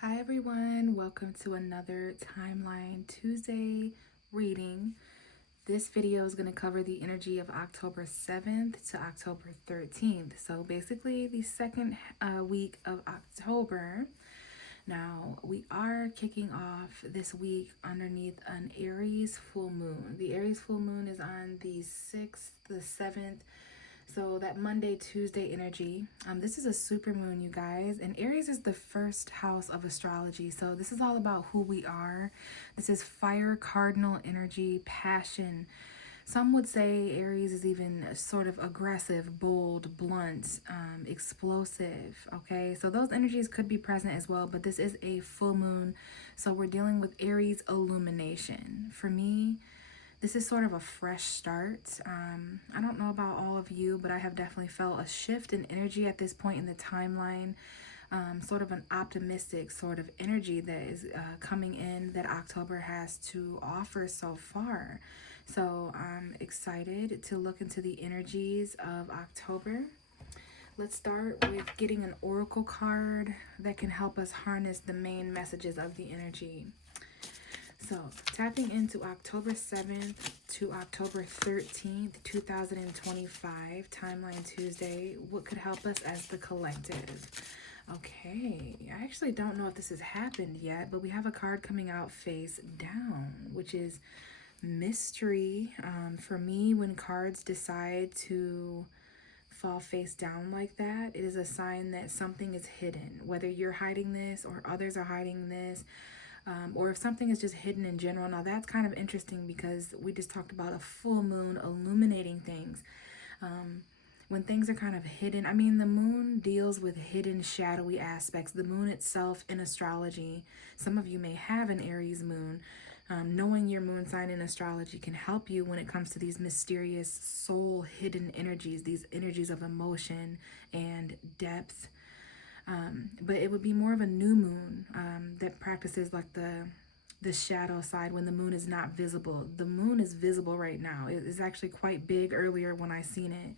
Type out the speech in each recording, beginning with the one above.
Hi everyone, welcome to another Timeline Tuesday reading. This video is going to cover the energy of October 7th to October 13th. So basically the second week of October. Now we are kicking off this week underneath an Aries full moon. The Aries full moon is on the 6th, the 7th, so that Monday, Tuesday energy. This is a super moon, you guys. And Aries is the first house of astrology. So this is all about who we are. This is fire cardinal energy, passion. Some would say Aries is even sort of aggressive, bold, blunt, explosive. Okay, so those energies could be present as well, but this is a full moon. So we're dealing with Aries illumination. For me, this is sort of a fresh start. I don't know about all of you, but I have definitely felt a shift in energy at this point in the timeline. Sort of an optimistic sort of energy that is coming in that October has to offer so far. So I'm excited to look into the energies of October. Let's start with getting an oracle card that can help us harness the main messages of the energy. So, tapping into October 7th to October 13th, 2025, Timeline Tuesday, what could help us as the collective? Okay, I actually don't know if this has happened yet, but we have a card coming out face down, which is mystery. For me, when cards decide to fall face down like that, it is a sign that something is hidden, whether you're hiding this or others are hiding this. Or if something is just hidden in general. Now that's kind of interesting because we just talked about a full moon illuminating things. When things are kind of hidden, I mean, the moon deals with hidden, shadowy aspects. The moon itself in astrology, some of you may have an Aries moon. Knowing your moon sign in astrology can help you when it comes to these mysterious soul hidden energies, these energies of emotion and depth. But it would be more of a new moon that practices like the shadow side when the moon is not visible. The moon is visible right now. It is actually quite big earlier when I seen it.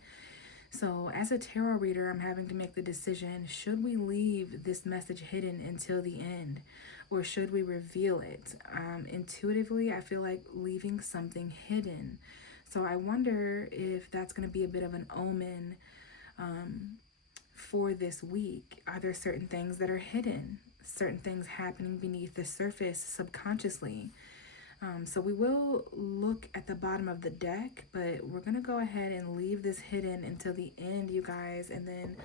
So as a tarot reader, I'm having to make the decision, should we leave this message hidden until the end? Or should we reveal it? Intuitively, I feel like leaving something hidden. So I wonder if that's going to be a bit of an omen for this week. Are there certain things that are hidden? Certain things happening beneath the surface subconsciously? So we will look at the bottom of the deck, but we're going to go ahead and leave this hidden until the end, you guys. And then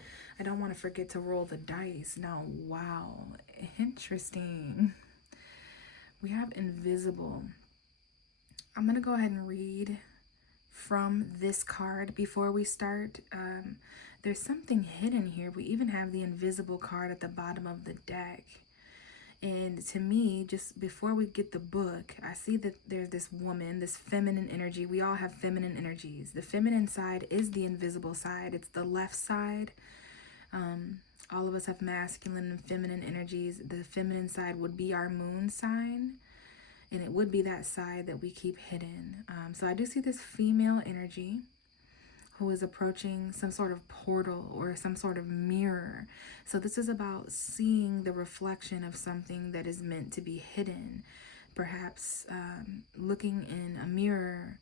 I don't want to forget to roll the dice. Now, wow, interesting. We have invisible. I'm going to go ahead and read from this card before we start. There's something hidden here. We even have the invisible card at the bottom of the deck. And to me, just before we get the book, I see that there's this woman, this feminine energy. We all have feminine energies. The feminine side is the invisible side. It's the left side. All of us have masculine and feminine energies. The feminine side would be our moon sign. And it would be that side that we keep hidden. So I do see this female energy who is approaching some sort of portal or some sort of mirror. So this is about seeing the reflection of something that is meant to be hidden. Perhaps looking in a mirror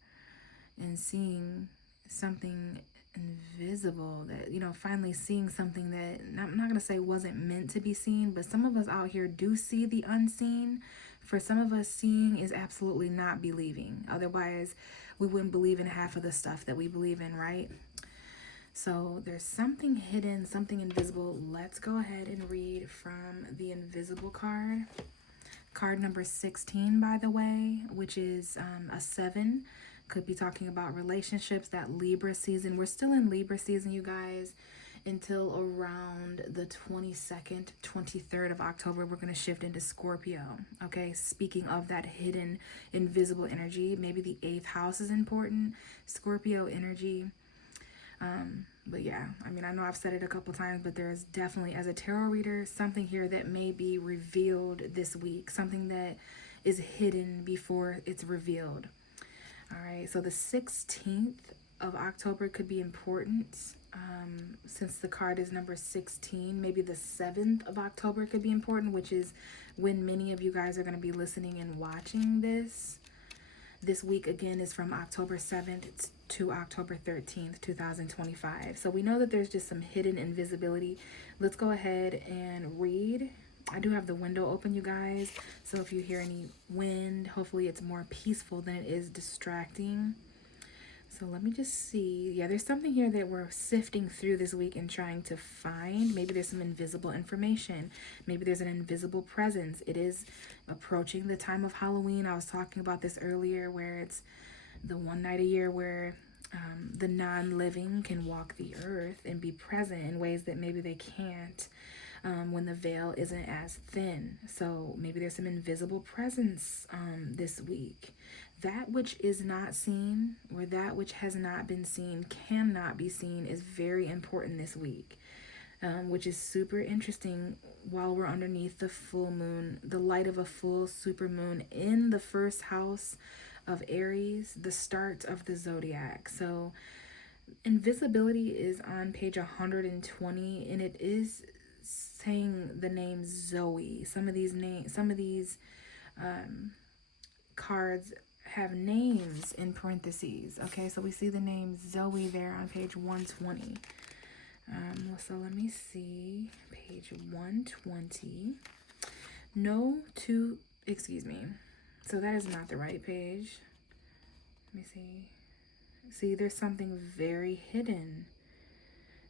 and seeing something invisible, that, you know, finally seeing something that, I'm not going to say wasn't meant to be seen, but some of us out here do see the unseen. For some of us, seeing is absolutely not believing. Otherwise, we wouldn't believe in half of the stuff that we believe in, right? So there's something hidden, something invisible. Let's go ahead and read from the invisible card. Card number 16, by the way, which is a 7. Could be talking about relationships, that Libra season. We're still in Libra season, you guys, until around the 22nd, 23rd of October. We're going to shift into Scorpio. Okay, speaking of that hidden, invisible energy, maybe the 8th house is important. Scorpio energy. But yeah, I mean, I know I've said it a couple times, but there's definitely, as a tarot reader, something here that may be revealed this week. Something that is hidden before it's revealed. All right, so the 16th of October could be important. Since the card is number 16, maybe the 7th of October could be important, which is when many of you guys are going to be listening and watching this. This week again is from October 7th to October 13th, 2025. So we know that there's just some hidden invisibility. Let's go ahead and read. I do have the window open, you guys. So if you hear any wind, hopefully it's more peaceful than it is distracting. So let me just see. Yeah, there's something here that we're sifting through this week and trying to find. Maybe there's some invisible information. Maybe there's an invisible presence. It is approaching the time of Halloween. I was talking about this earlier, where it's the one night a year where the non-living can walk the earth and be present in ways that maybe they can't when the veil isn't as thin. So maybe there's some invisible presence this week. That which is not seen, or that which has not been seen, cannot be seen, is very important this week, which is super interesting while we're underneath the full moon, the light of a full super moon in the first house of Aries, the start of the zodiac. So invisibility is on page 120, and it is saying the name Zoe. Some of these cards have names in parentheses. Okay, so we see the name Zoe there on page 120. So let me see, page 120. Excuse me. So that is not the right page. Let me see. See, there's something very hidden.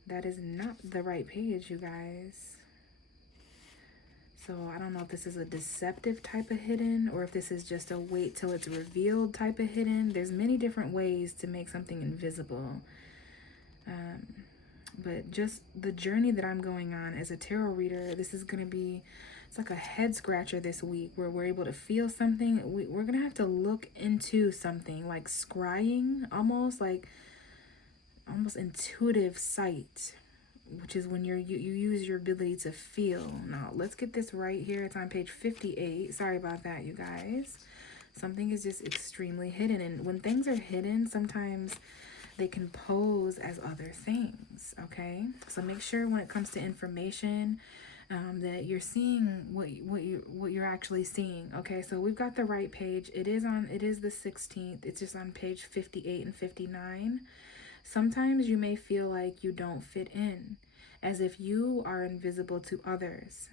That is not the right page, you guys. So I don't know if this is a deceptive type of hidden, or if this is just a wait till it's revealed type of hidden. There's many different ways to make something invisible. But just the journey that I'm going on as a tarot reader, this is going to be, it's like a head scratcher this week, where we're able to feel something. We're going to have to look into something, like scrying, almost intuitive sight, which is when you use your ability to feel. Now, let's get this right here. It's on page 58. Sorry about that, you guys. Something is just extremely hidden. And when things are hidden, sometimes they can pose as other things, okay? So make sure when it comes to information that you're seeing what you're actually seeing, okay? So we've got the right page. It is the 16th. It's just on page 58 and 59. Sometimes you may feel like you don't fit in, as if you are invisible to others.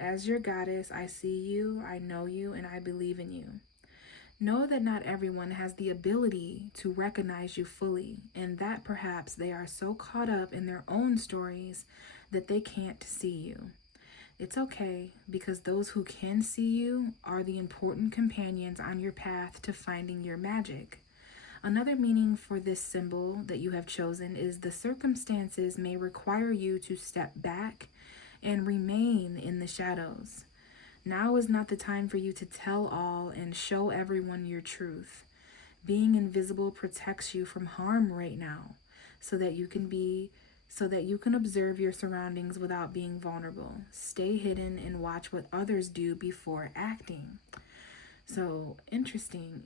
As your goddess, I see you, I know you, and I believe in you. Know that not everyone has the ability to recognize you fully, and that perhaps they are so caught up in their own stories that they can't see you. It's okay, because those who can see you are the important companions on your path to finding your magic. Another meaning for this symbol that you have chosen is the circumstances may require you to step back and remain in the shadows. Now is not the time for you to tell all and show everyone your truth. Being invisible protects you from harm right now, so that you can observe your surroundings without being vulnerable. Stay hidden and watch what others do before acting. So interesting.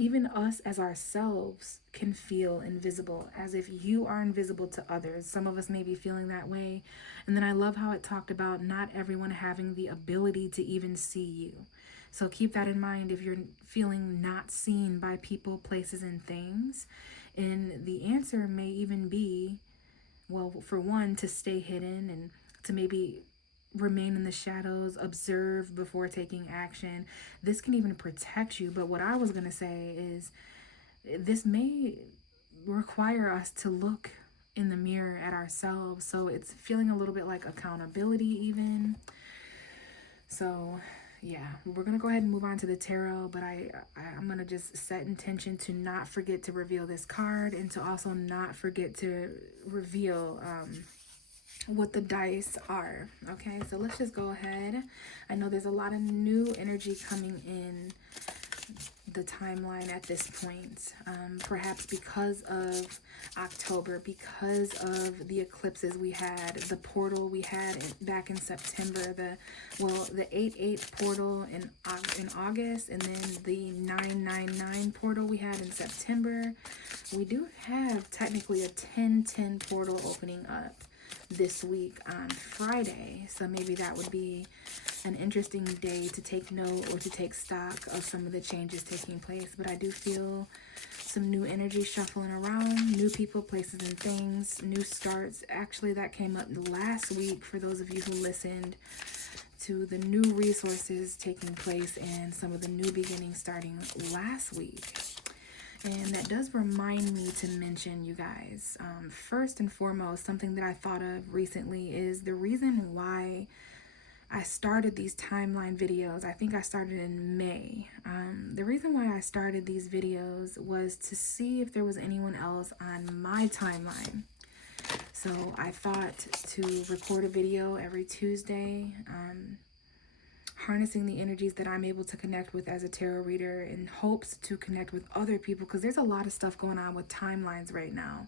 Even us as ourselves can feel invisible, as if you are invisible to others. Some of us may be feeling that way. And then I love how it talked about not everyone having the ability to even see you. So keep that in mind if you're feeling not seen by people, places, and things. And the answer may even be, well, for one, to stay hidden and to maybe remain in the shadows, observe before taking action. This can even protect you. But what I was going to say is this may require us to look in the mirror at ourselves. So it's feeling a little bit like accountability even. So yeah, we're going to go ahead and move on to the tarot, but I'm going to just set intention to not forget to reveal this card, and to also not forget to reveal what the dice are. Okay, so let's just go ahead. I know there's a lot of new energy coming in the timeline at this point. Perhaps because of October, because of the eclipses we had, the portal we had back in September, the 8/8 portal in August, and then the 9/9/9 portal we had in September. We do have technically a 10/10 portal opening up this week on Friday, so maybe that would be an interesting day to take note or to take stock of some of the changes taking place. But I do feel some new energy shuffling around, new people, places, and things, new starts. Actually, that came up last week for those of you who listened to the new resources taking place and some of the new beginnings starting last week. And that does remind me to mention, you guys, first and foremost, something that I thought of recently is the reason why I started these timeline videos. I think I started in May. The reason why I started these videos was to see if there was anyone else on my timeline. So I thought to record a video every Tuesday, harnessing the energies that I'm able to connect with as a tarot reader in hopes to connect with other people, because there's a lot of stuff going on with timelines right now.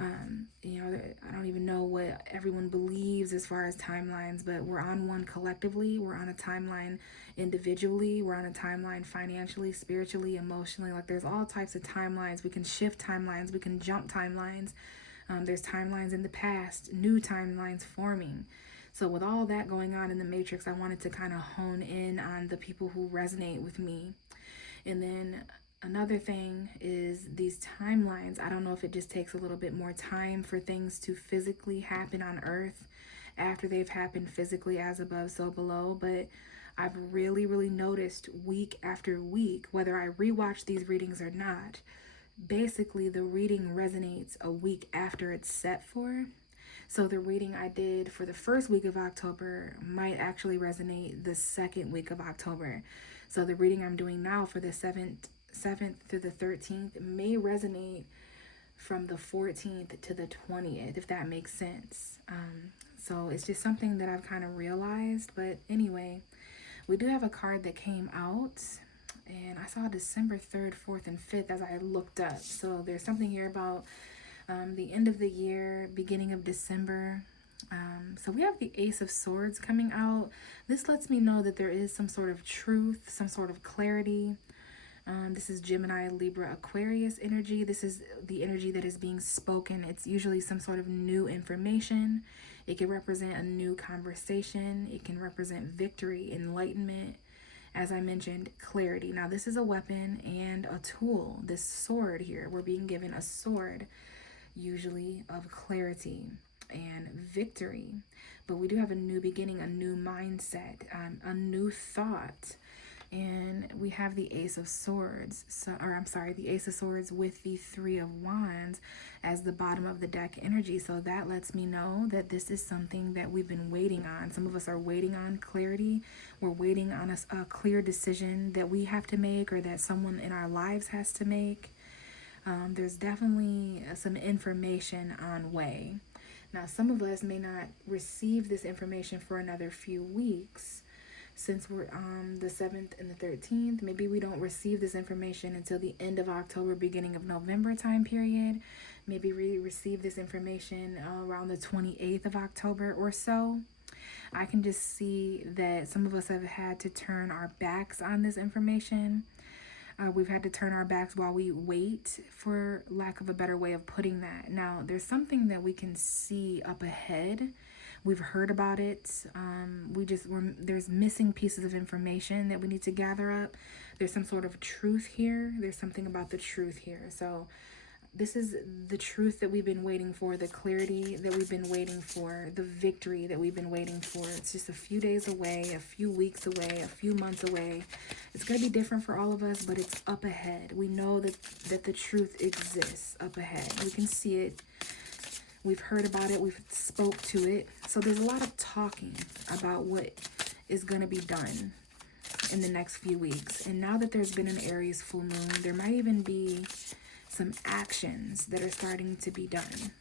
I don't even know what everyone believes as far as timelines, but we're on one collectively. We're on a timeline individually. We're on a timeline financially, spiritually, emotionally. Like, there's all types of timelines. We can shift timelines. We can jump timelines. There's timelines in the past, new timelines forming. So with all that going on in the matrix, I wanted to kind of hone in on the people who resonate with me. And then another thing is these timelines. I don't know if it just takes a little bit more time for things to physically happen on Earth after they've happened physically, as above, so below. But I've really, really noticed week after week, whether I rewatch these readings or not, basically the reading resonates a week after it's set for. So the reading I did for the first week of October might actually resonate the second week of October. So the reading I'm doing now for the 7th through the 13th may resonate from the 14th to the 20th, if that makes sense. So it's just something that I've kind of realized. But anyway, we do have a card that came out, and I saw December 3rd, 4th, and 5th as I looked up. So there's something here about the end of the year, beginning of December. So we have the Ace of Swords coming out. This lets me know that there is some sort of truth, some sort of clarity. This is Gemini, Libra, Aquarius energy. This is the energy that is being spoken. It's usually some sort of new information. It can represent a new conversation. It can represent victory, enlightenment. As I mentioned, clarity. Now, this is a weapon and a tool. This sword here, we're being given a sword, usually of clarity and victory. But we do have a new beginning, a new mindset, a new thought. And we have the Ace of Swords, the Ace of Swords with the Three of Wands as the bottom of the deck energy. So that lets me know that this is something that we've been waiting on. Some of us are waiting on clarity. We're waiting on a clear decision that we have to make, or that someone in our lives has to make. There's definitely some information on way. Now, some of us may not receive this information for another few weeks. Since we're on the 7th and the 13th, maybe we don't receive this information until the end of October, beginning of November time period. Maybe we receive this information around the 28th of October or so. I can just see that some of us have had to turn our backs on this information. We've had to turn our backs while we wait, for lack of a better way of putting that. Now, there's something that we can see up ahead. We've heard about it. There's missing pieces of information that we need to gather up. There's some sort of truth here. There's something about the truth here. So this is the truth that we've been waiting for, the clarity that we've been waiting for, the victory that we've been waiting for. It's just a few days away, a few weeks away, a few months away. It's going to be different for all of us, but it's up ahead. We know that the truth exists up ahead. We can see it. We've heard about it. We've spoke to it. So there's a lot of talking about what is going to be done in the next few weeks. And now that there's been an Aries full moon, there might even be some actions that are starting to be done.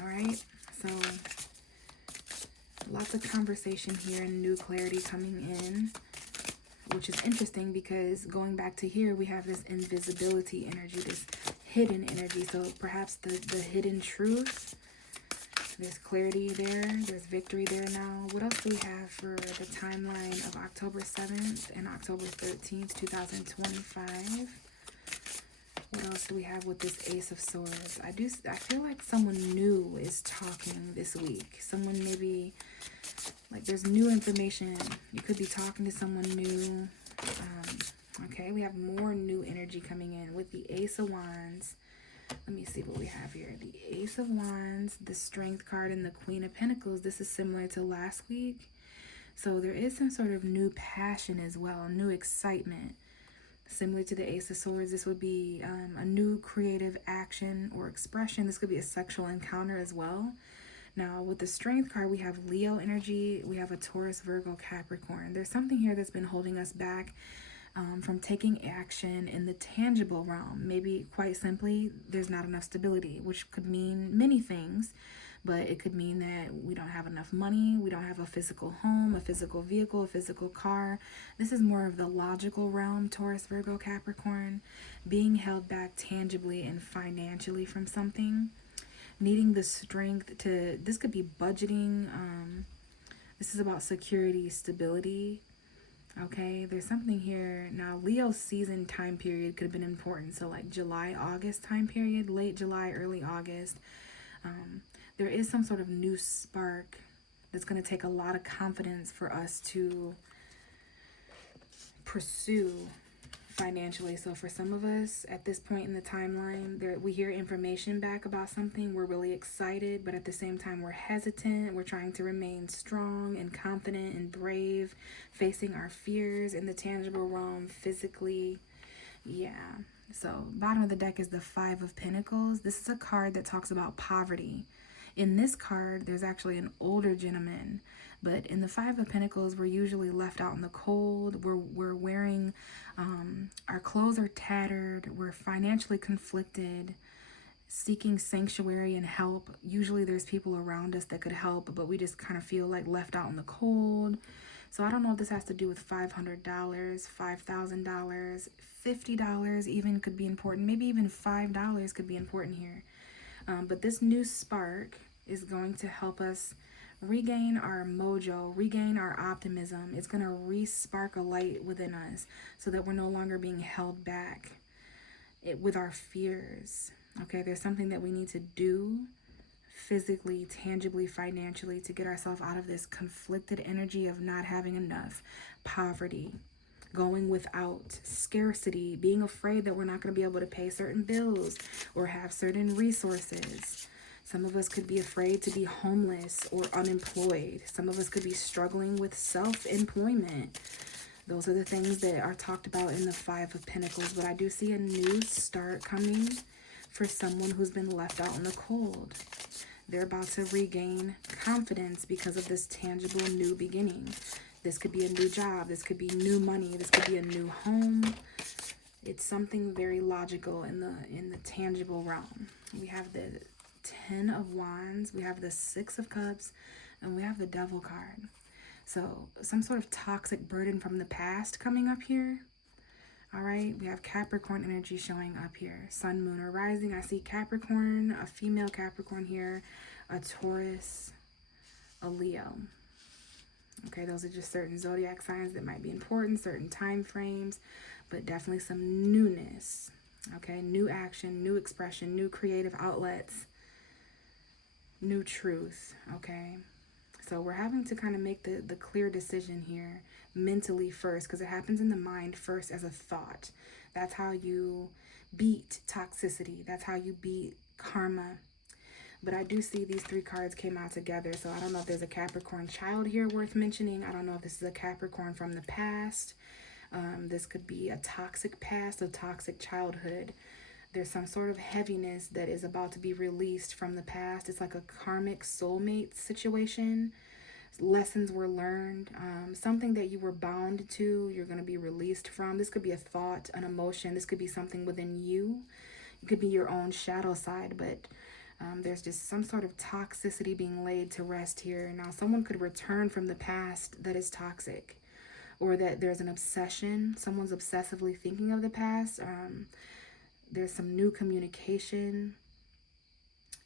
All right. So lots of conversation here and new clarity coming in. which is interesting because going back to here, we have this invisibility energy, this hidden energy. So perhaps the hidden truth. There's clarity there. There's victory there now. What else do we have for the timeline of October 7th and October 13th, 2025? What else do we have with this Ace of Swords? I feel like someone new is talking this week. Someone maybe, like there's new information. You could be talking to someone new. Okay, we have more new energy coming in with the Ace of Wands. Let me see what we have here. The Ace of Wands, the Strength card, and the Queen of Pentacles. This is similar to last week. So there is some sort of new passion as well, new excitement. Similar to the Ace of Swords, this would be a new creative action or expression. This could be a sexual encounter as well. Now, with the Strength card, we have Leo energy. We have a Taurus, Virgo, Capricorn. There's something here that's been holding us back from taking action in the tangible realm. Maybe quite simply, there's not enough stability, which could mean many things, but it could mean that we don't have enough money, we don't have a physical home, a physical vehicle, a physical car. This is more of the logical realm, Taurus, Virgo, Capricorn, being held back tangibly and financially from something, needing the strength to, this could be budgeting, this is about security, stability. Okay, there's something here. Now, Leo season time period could have been important. So like July, August time period, late July, early August. There is some sort of new spark that's going to take a lot of confidence for us to pursue financially. So for some of us at this point in the timeline, we hear information back about something, we're really excited, but at the same time we're hesitant. We're trying to remain strong and confident and brave, facing our fears in the tangible realm physically. Yeah. So bottom of the deck is the Five of Pentacles. This is a card that talks about poverty. In this card, there's actually an older gentleman, but in the Five of Pentacles, we're usually left out in the cold. We're wearing, our clothes are tattered. We're financially conflicted, seeking sanctuary and help. Usually there's people around us that could help, but we just kind of feel like left out in the cold. So I don't know if this has to do with $500, $5,000, $50 even could be important. Maybe even $5 could be important here. But this new spark is going to help us regain our mojo, regain our optimism. It's going to re-spark a light within us so that we're no longer being held back with our fears. Okay, there's something that we need to do physically, tangibly, financially to get ourselves out of this conflicted energy of not having enough, poverty, going without, scarcity, being afraid that we're not going to be able to pay certain bills or have certain resources. Some of us could be afraid to be homeless or unemployed. Some of us could be struggling with self-employment. Those are the things that are talked about in the Five of Pentacles. But I do see a new start coming for someone who's been left out in the cold. They're about to regain confidence because of this tangible new beginning. This could be a new job. This could be new money. This could be a new home. It's something very logical in the tangible realm. We have the Ten of Wands. We have the Six of Cups. And we have the Devil card. So some sort of toxic burden from the past coming up here. All right. We have Capricorn energy showing up here. Sun, Moon, or Rising. I see Capricorn, a female Capricorn here, a Taurus, a Leo. Okay, those are just certain zodiac signs that might be important, certain time frames, but definitely some newness. Okay, new action, new expression, new creative outlets, new truth. Okay, so we're having to kind of make the clear decision here mentally first, because it happens in the mind first as a thought. That's how you beat toxicity. That's how you beat karma. But I do see these three cards came out together. So I don't know if there's a Capricorn child here worth mentioning. I don't know if this is a Capricorn from the past. This could be a toxic past, a toxic childhood. There's some sort of heaviness that is about to be released from the past. It's like a karmic soulmate situation. Lessons were learned. Something that you were bound to, you're going to be released from. This could be a thought, an emotion. This could be something within you. It could be your own shadow side, but there's just some sort of toxicity being laid to rest here. Now, someone could return from the past that is toxic, or that there's an obsession. Someone's obsessively thinking of the past. There's some new communication.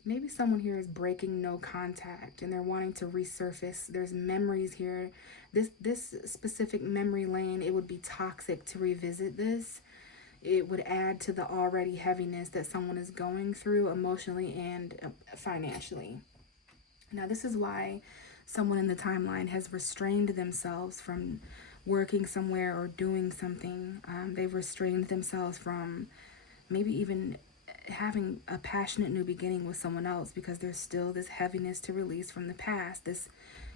Maybe someone here is breaking no contact and they're wanting to resurface. There's memories here. This specific memory lane, it would be toxic to revisit this. It would add to the already heaviness that someone is going through emotionally and financially. Now, this is why someone in the timeline has restrained themselves from working somewhere or doing something. They've restrained themselves from maybe even having a passionate new beginning with someone else because there's still this heaviness to release from the past, this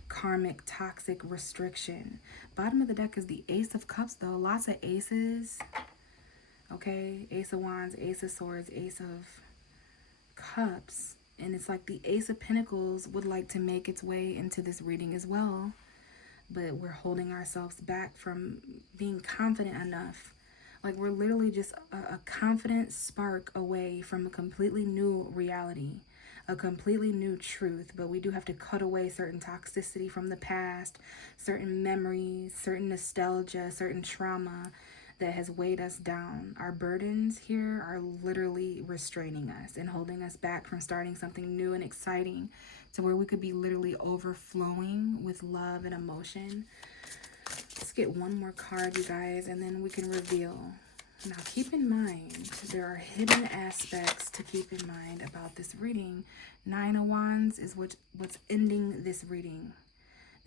karmic toxic restriction. Bottom of the deck is the Ace of Cups, though. Lots of aces. Okay, Ace of Wands, Ace of Swords, Ace of Cups. And it's like the Ace of Pentacles would like to make its way into this reading as well. But we're holding ourselves back from being confident enough. Like we're literally just a confident spark away from a completely new reality, a completely new truth. But we do have to cut away certain toxicity from the past, certain memories, certain nostalgia, certain trauma that has weighed us down. Our burdens here are literally restraining us and holding us back from starting something new and exciting to where we could be literally overflowing with love and emotion. Let's get one more card, you guys, and then we can reveal. Now, keep in mind, there are hidden aspects to keep in mind about this reading. Nine of Wands is what's ending this reading.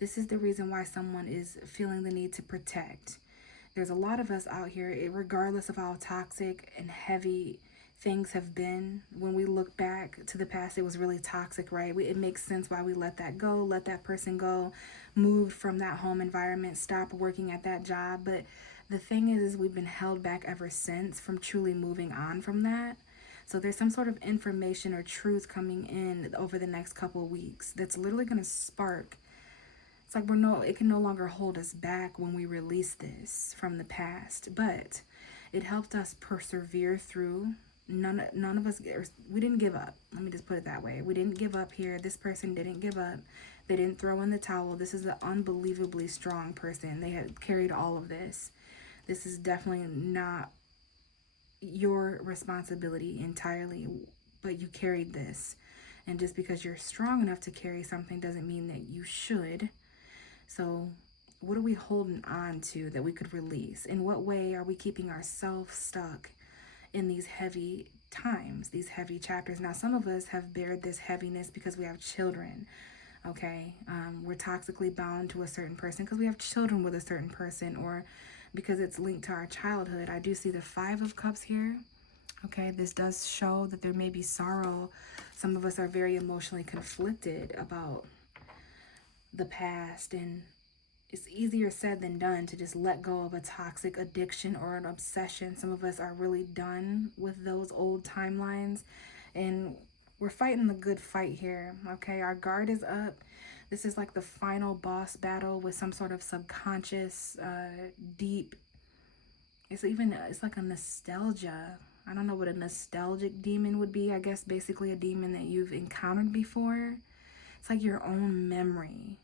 This is the reason why someone is feeling the need to protect. There's a lot of us out here, regardless of how toxic and heavy things have been. When we look back to the past, it was really toxic, right? It makes sense why we let that go, let that person go, moved from that home environment, stopped working at that job. But the thing is we've been held back ever since from truly moving on from that. So there's some sort of information or truth coming in over the next couple of weeks that's literally going to spark. It's like it can no longer hold us back when we release this from the past. But it helped us persevere through. None of us, we didn't give up. Let me just put it that way. We didn't give up here. This person didn't give up. They didn't throw in the towel. This is an unbelievably strong person. They had carried all of this. This is definitely not your responsibility entirely, but you carried this. And just because you're strong enough to carry something doesn't mean that you should. So what are we holding on to that we could release? In what way are we keeping ourselves stuck in these heavy times, these heavy chapters? Now, some of us have bared this heaviness because we have children. Okay, we're toxically bound to a certain person because we have children with a certain person, or because it's linked to our childhood. I do see the Five of Cups here. Okay, this does show that there may be sorrow. Some of us are very emotionally conflicted about the past, and it's easier said than done to just let go of a toxic addiction or an obsession. Some of us are really done with those old timelines, and we're fighting the good fight here. Okay, our guard is up. This is like the final boss battle with some sort of subconscious, deep. It's like a nostalgia. I don't know what a nostalgic demon would be. I guess basically a demon that you've encountered before. It's like your own memory.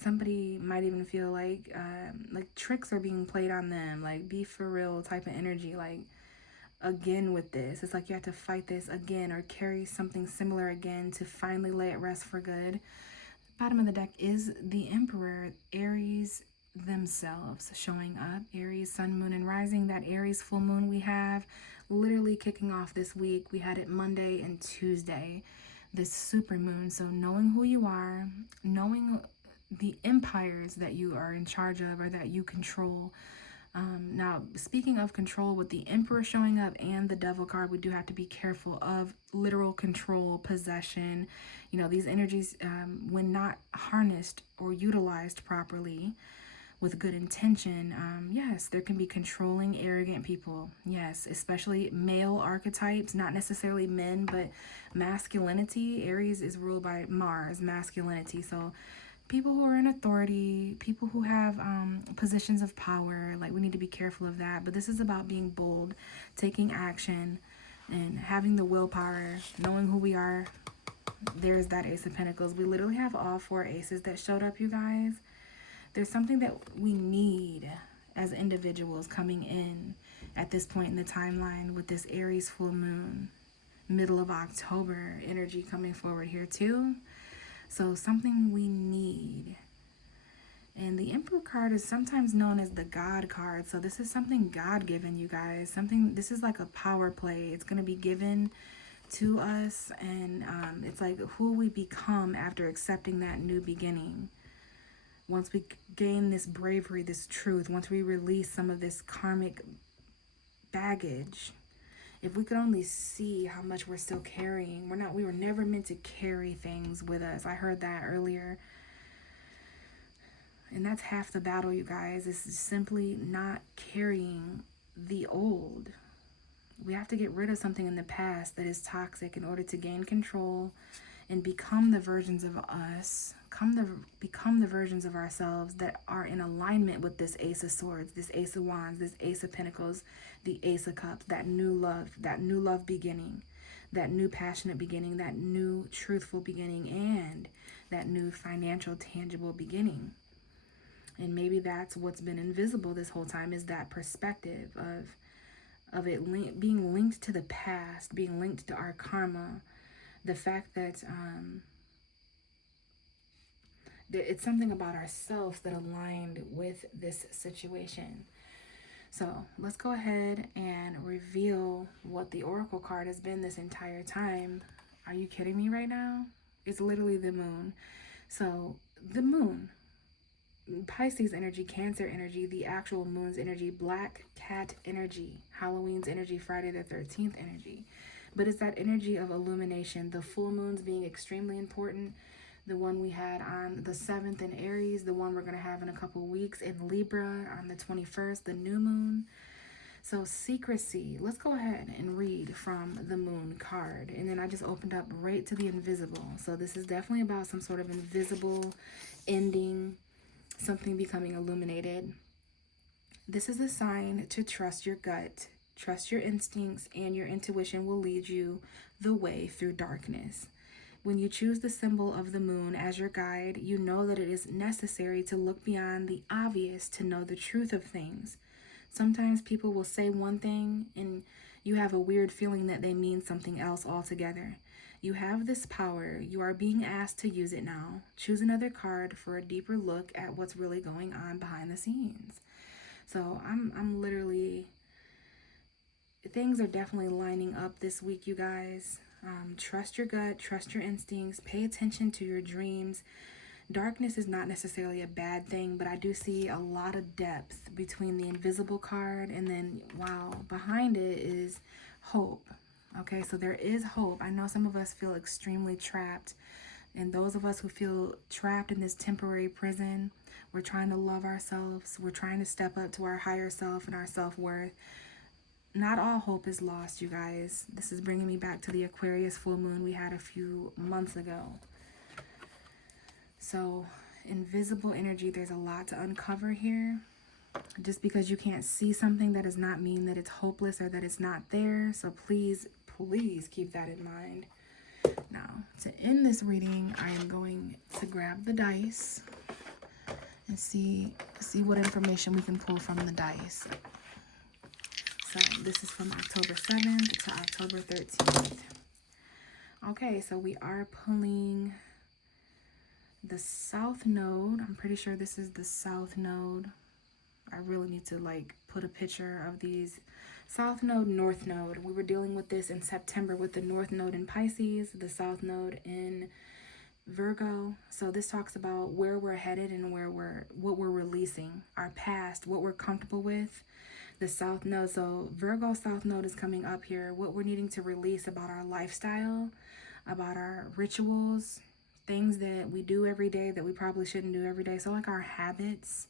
Somebody might even feel like tricks are being played on them, like be for real type of energy, like again with this. It's like you have to fight this again or carry something similar again to finally lay it rest for good. Bottom of the deck is the Emperor, Aries themselves showing up. Aries, Sun, Moon, and Rising. That Aries full moon we have literally kicking off this week. We had it Monday and Tuesday, this super moon. So knowing who you are, knowing the empires that you are in charge of or that you control. Now, speaking of control, with the Emperor showing up and the Devil card, we do have to be careful of literal control, possession. You know, these energies, when not harnessed or utilized properly with good intention, yes, there can be controlling, arrogant people. Yes, especially male archetypes, not necessarily men, but masculinity. Aries is ruled by Mars, masculinity. So people who are in authority, people who have positions of power, like we need to be careful of that. But this is about being bold, taking action, and having the willpower, knowing who we are. There's that Ace of Pentacles. We literally have all four aces that showed up, you guys. There's something that we need as individuals coming in at this point in the timeline with this Aries full moon, middle of October energy coming forward here too. So something we need. And the Emperor card is sometimes known as the God card. So this is something God-given, you guys. This is like a power play. It's going to be given to us. And it's like who we become after accepting that new beginning. Once we gain this bravery, this truth, once we release some of this karmic baggage, if we could only see how much we're still carrying. We were never meant to carry things with us. I heard that earlier. And that's half the battle, you guys. Is simply not carrying the old. We have to get rid of something in the past that is toxic in order to gain control and become the versions of us, become the versions of ourselves that are in alignment with this Ace of Swords, this Ace of Wands, this Ace of Pentacles, the Ace of Cups, that new love beginning, that new passionate beginning, that new truthful beginning, and that new financial tangible beginning. And maybe that's what's been invisible this whole time, is that perspective of it being linked to the past, being linked to our karma. The fact that it's something about ourselves that aligned with this situation. So let's go ahead and reveal what the Oracle card has been this entire time. Are you kidding me right now? It's literally the moon. So the moon, Pisces energy, Cancer energy, the actual moon's energy, Black Cat energy, Halloween's energy, Friday the 13th energy. But it's that energy of illumination, the full moons being extremely important. The one we had on the 7th in Aries, the one we're going to have in a couple weeks in Libra on the 21st, the new moon. So secrecy. Let's go ahead and read from the moon card. And then I just opened up right to the invisible. So this is definitely about some sort of invisible ending, something becoming illuminated. This is a sign to trust your gut, trust your instincts, and your intuition will lead you the way through darkness. When you choose the symbol of the moon as your guide, you know that it is necessary to look beyond the obvious to know the truth of things. Sometimes people will say one thing and you have a weird feeling that they mean something else altogether. You have this power. You are being asked to use it now. Choose another card for a deeper look at what's really going on behind the scenes. So I'm literally, things are definitely lining up this week, you guys. Trust your gut, trust your instincts, pay attention to your dreams. Darkness is not necessarily a bad thing, but I do see a lot of depth between the invisible card and then, wow, behind it is hope. Okay, so there is hope. I know some of us feel extremely trapped, and those of us who feel trapped in this temporary prison, we're trying to love ourselves. We're trying to step up to our higher self and our self-worth. Not all hope is lost, you guys. This is bringing me back to the Aquarius full moon we had a few months ago. So, invisible energy, there's a lot to uncover here. Just because you can't see something, that does not mean that it's hopeless or that it's not there. So please keep that in mind. Now, to end this reading, I am going to grab the dice and see what information we can pull from the dice. So this is from October 7th to October 13th. Okay, so we are pulling the South Node. I'm pretty sure this is the South Node. I really need to put a picture of these. South Node, North Node. We were dealing with this in September with the North Node in Pisces, the South Node in Virgo. So this talks about where we're headed and what we're releasing, our past, what we're comfortable with. The South Node. So Virgo South Node is coming up here. What we're needing to release about our lifestyle, about our rituals, things that we do every day that we probably shouldn't do every day. So like our habits.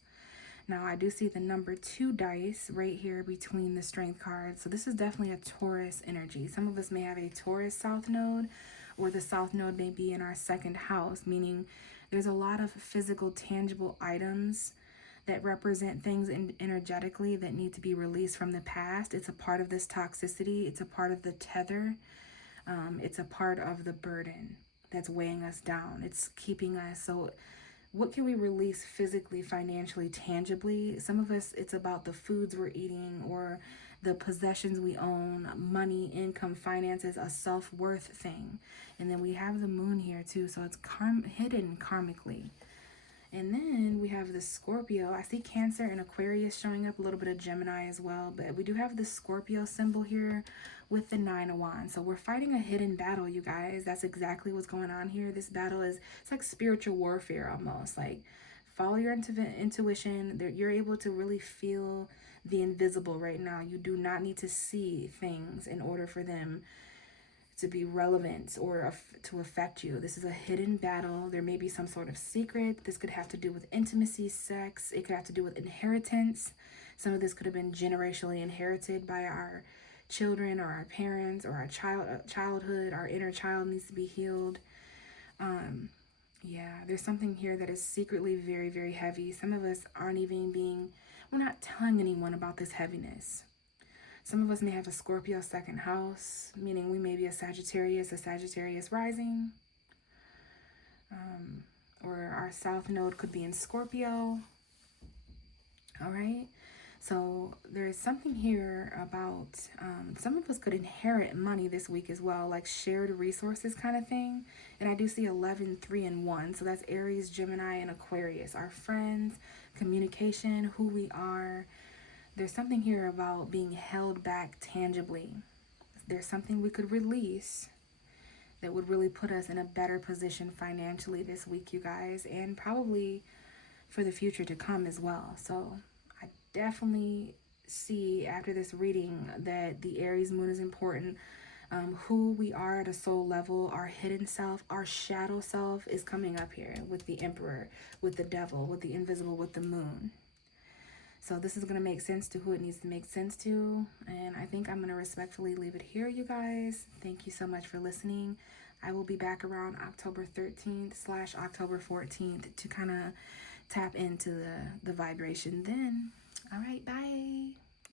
Now, I do see the number 2 dice right here between the Strength cards. So this is definitely a Taurus energy. Some of us may have a Taurus South Node, or the South Node may be in our 2nd house, meaning there's a lot of physical, tangible items that represent things energetically that need to be released from the past. It's a part of this toxicity. It's a part of the tether. It's a part of the burden that's weighing us down. It's keeping us. So what can we release physically, financially, tangibly? Some of us, it's about the foods we're eating or the possessions we own, money, income, finances, a self-worth thing. And then we have the moon here too, so it's hidden karmically. And then we have the Scorpio. I see Cancer and Aquarius showing up, a little bit of Gemini as well. But we do have the Scorpio symbol here with the 9 of Wands. So we're fighting a hidden battle, you guys. That's exactly what's going on here. This battle is, it's like spiritual warfare almost. Like, follow your intuition. You're able to really feel the invisible right now. You do not need to see things in order for them to be relevant or to affect you. This is a hidden battle. There may be some sort of secret. This could have to do with intimacy, sex. It could have to do with inheritance. Some of this could have been generationally inherited by our children or our parents or our childhood. Our inner child needs to be healed. Yeah, there's something here that is secretly very, very heavy. Some of us aren't even we're not telling anyone about this heaviness. Some of us may have a Scorpio second house, meaning we may be a Sagittarius rising. Or our South Node could be in Scorpio. All right. So there's something here about some of us could inherit money this week as well, like shared resources kind of thing. And I do see 11, 3, and 1. So that's Aries, Gemini, and Aquarius. Our friends, communication, who we are. There's something here about being held back tangibly. There's something we could release that would really put us in a better position financially this week, you guys, and probably for the future to come as well. So I definitely see after this reading that the Aries moon is important. Who we are at a soul level, our hidden self, our shadow self is coming up here with the Emperor, with the Devil, with the invisible, with the moon. So this is going to make sense to who it needs to make sense to. And I think I'm going to respectfully leave it here, you guys. Thank you so much for listening. I will be back around October 13th/October 14th to kind of tap into the vibration then. All right, bye.